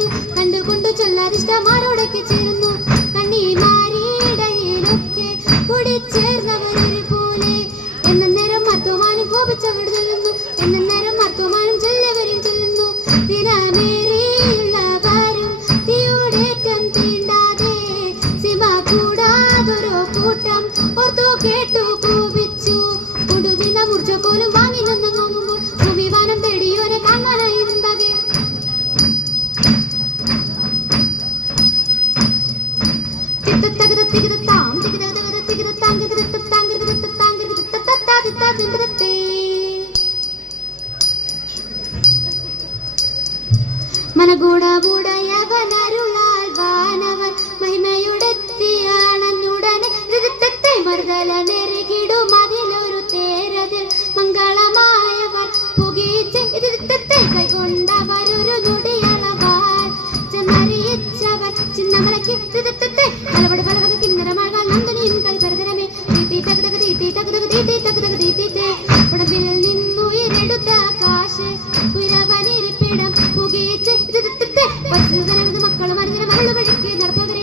വരുന്നു കണ്ടുകൊണ്ടു ചൊല്ലാതിഷ്ടമാരോടൊക്കെ ചേരുന്നു കണ്ണീമാരിടയിലൊക്കെ കൂടിച്ചേർന്നവരൊരു പോലെ എന്നേരം മർത്തോമാനും കോപിച്ചവർ ചൊല്ലുന്നു എന്നേരം മർത്തോമാനും ചൊല്ലവരും ചൊല്ലുന്നു ദിനമേറിയുള്ളവരും തീയോടേറ്റം തീണ്ടാതെ സിമ കൂടാതൊരു കൂട്ടം ഓർത്തു കേട്ടു കൂപിച്ചു ഉടുദിന മുർച്ച പോലും വാങ്ങി നിന്ന് നോക്കുമ്പോൾ ഭൂമിവാനം തേടിയോനെ കാണാനായി മുൻപകെ മനകൂടമുടയവനരുളാൽ വാനവൻ മഹിമയുടെത്തിയാണെന്നുടനെ മറുതല നെരുകിടും അതിലൊരു തേരതിൽ മംഗളമായവർ പുകീച്ച് കൈകൊണ്ടവരൊരു നൊടിയളവാൽ ചെന്നറിയിച്ചവർ ചിന്നമലയ്ക്ക് പലപടി പലവക കിന്നരമാകാൽ നന്ദനിയും കളിപരതരമേ ഉടമ്പിൽ നിന്നുയരെടുത്ത കാശ് ഉയരവനിരിപ്പിടം പുകീച്ച് മക്കളും മരുന്നിന് മരളു വഴിക്ക് നടപ്പവരെ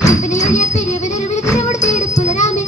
കൽപ്പനയൊഴിയ പെരുവനൊരു വിളിക്കുറവടുത്തേടുപ്പുലരാമേ